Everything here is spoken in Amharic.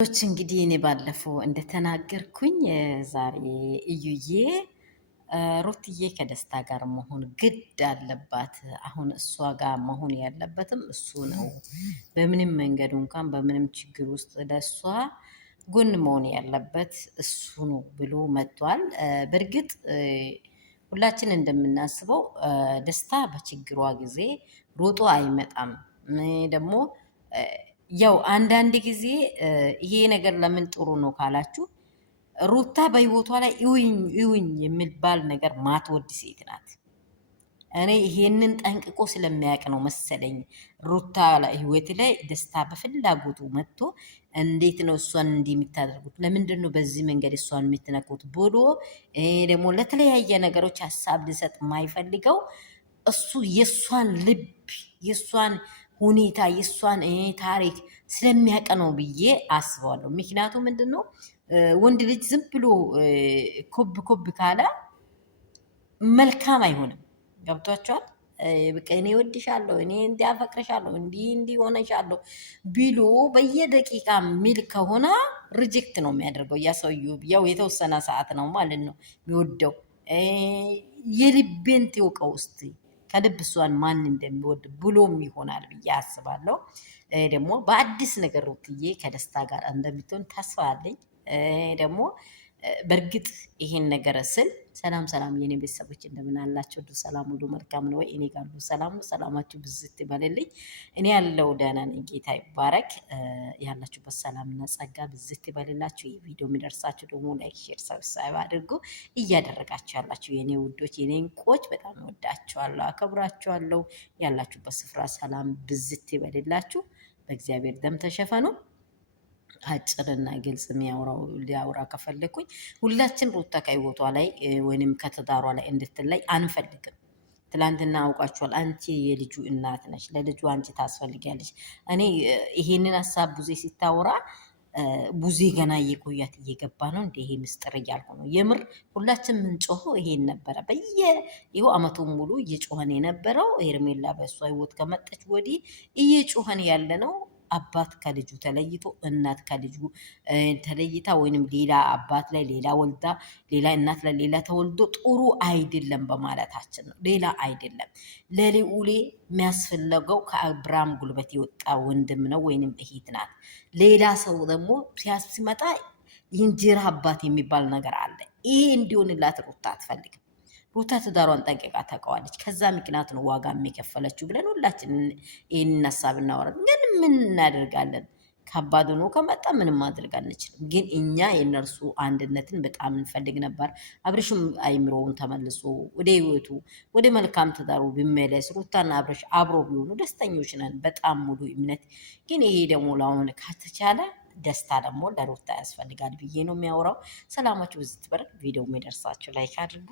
እንግዲህ እኔ ባለፈው እንደተናገርኩኝ ዛሬ እዩዬ ሩትዬ ከደስታ ጋር መሆን ግድ አለባት። አሁን እሷ ጋር መሆን ያለበትም እሱ ነው። በምንም መንገዱ እንኳን በምንም ችግር ውስጥ ለእሷ ጎን መሆን ያለበት እሱ ነው ብሎ መጥቷል። በእርግጥ ሁላችን እንደምናስበው ደስታ በችግሯ ጊዜ ሮጦ አይመጣም። ደግሞ ያው አንዳንድ ጊዜ ይሄ ነገር ለምን ጥሩ ነው ካላችሁ ሩታ በህይወቷ ላይ እውኝ የሚባል ነገር ማትወድ ሴት ናት። እኔ ይሄንን ጠንቅቆ ስለሚያውቅ ነው መሰለኝ ሩታ ህይወት ላይ ደስታ በፍላጎቱ መጥቶ እንዴት ነው እሷን እንዲህ የምታደርጉት? ለምንድን ነው በዚህ መንገድ እሷን የምትነኩት? ብሎ ደግሞ ለተለያየ ነገሮች ሀሳብ ሊሰጥ የማይፈልገው እሱ የእሷን ልብ የእሷን ሁኔታ የእሷን ታሪክ ስለሚያውቅ ነው ብዬ አስባለሁ። ምክንያቱም ምንድን ነው ወንድ ልጅ ዝም ብሎ ኮብ ኮብ ካለ መልካም አይሆንም። ገብቷቸዋል። በቃ እኔ እወድሻለሁ፣ እኔ እንዲያፈቅርሻለሁ፣ እንዲህ ሆነሻለሁ ቢሉ በየደቂቃ ሚል ከሆነ ሪጀክት ነው የሚያደርገው። ያ ሰውዬው ያው የተወሰነ ሰዓት ነው ማለት ነው የሚወደው። የልቤን ትወቀው ውስጥ ከልብ እሷን ማን እንደሚወድ ብሎም ይሆናል ብዬ አስባለሁ። ደግሞ በአዲስ ነገር ሩትዬ ከደስታ ጋር እንደምትሆን ተስፋ አለኝ። ደግሞ በእርግጥ ይሄን ነገር ስል ሰላም ሰላም የኔ ቤተሰቦች እንደምን አላችሁ? ሁሉ ሰላም ሁሉ መልካም ነው ወይ? እኔ ጋር ሁሉ ሰላም ነው። ሰላማችሁ ብዝት ይበልልኝ። እኔ ያለው ደህና ነኝ፣ ጌታ ይባረክ። ያላችሁበት ሰላምና ጸጋ ብዝት ይበልላችሁ። ይህ ቪዲዮ የሚደርሳችሁ ደግሞ ላይክ፣ ሼር፣ ሰብስክራይብ አድርጉ። እያደረጋችሁ ያላችሁ የኔ ውዶች የኔ እንቆች በጣም እወዳችኋለሁ፣ አከብራችኋለሁ። ያላችሁበት ስፍራ ሰላም ብዝት ይበልላችሁ። በእግዚአብሔር ደም ተሸፈኑ። አጭርና ግልጽ ሊያወራ ከፈለኩኝ ሁላችን ሩታ ከህይወቷ ላይ ወይንም ከትዳሯ ላይ እንድትለይ አንፈልግም። ትላንትና አውቃችኋል። አንቺ የልጁ እናት ነች፣ ለልጁ አንቺ ታስፈልጊያለች። እኔ ይሄንን ሀሳብ ቡዜ ሲታወራ ቡዜ ገና እየቆያት እየገባ ነው እንደ ይሄ ምስጢር እያልኩ ነው። የምር ሁላችን ምንጮኸው ይሄን ነበረ። ይኸው አመቱን ሙሉ እየጮኸን የነበረው ሄርሜላ በእሷ ህይወት ከመጠች ወዲህ እየጮኸን ያለ ነው። አባት ከልጁ ተለይቶ እናት ከልጁ ተለይታ ወይንም ሌላ አባት ላይ ሌላ ወልዳ ሌላ እናት ላይ ሌላ ተወልዶ ጥሩ አይደለም በማለታችን ነው። ሌላ አይደለም። ለልዑሌ የሚያስፈልገው ከአብርሃም ጉልበት የወጣ ወንድም ነው ወይንም እህት ናት። ሌላ ሰው ደግሞ ሲመጣ የእንጀራ አባት የሚባል ነገር አለ። ይሄ እንዲሆንላት ሩታ አትፈልግም። ሩታ ትዳሯን ጠንቅቃ ታውቀዋለች። ከዛ ምክንያት ነው ዋጋ የሚከፈለችው ብለን ሁላችን ይህንን ሀሳብ እናወራለን። ግን ምን እናደርጋለን? ከባድ ሆኖ ከመጣ ምንም ማድረግ አንችልም። ግን እኛ የእነርሱ አንድነትን በጣም እንፈልግ ነበር። አብርሽም አይምሮውን ተመልሶ ወደ ህይወቱ ወደ መልካም ትዳሩ ቢመለስ ሩታና አብርሽ አብሮ ቢሆኑ ደስተኞች ነን። በጣም ሙሉ እምነት። ግን ይሄ ደግሞ ለአሁን ከተቻለ ደስታ ደግሞ ለሩታ ያስፈልጋል ብዬ ነው የሚያወራው። ሰላማችሁ ብዝት በረክ። ቪዲዮ የሚደርሳችሁ ላይክ አድርጉ።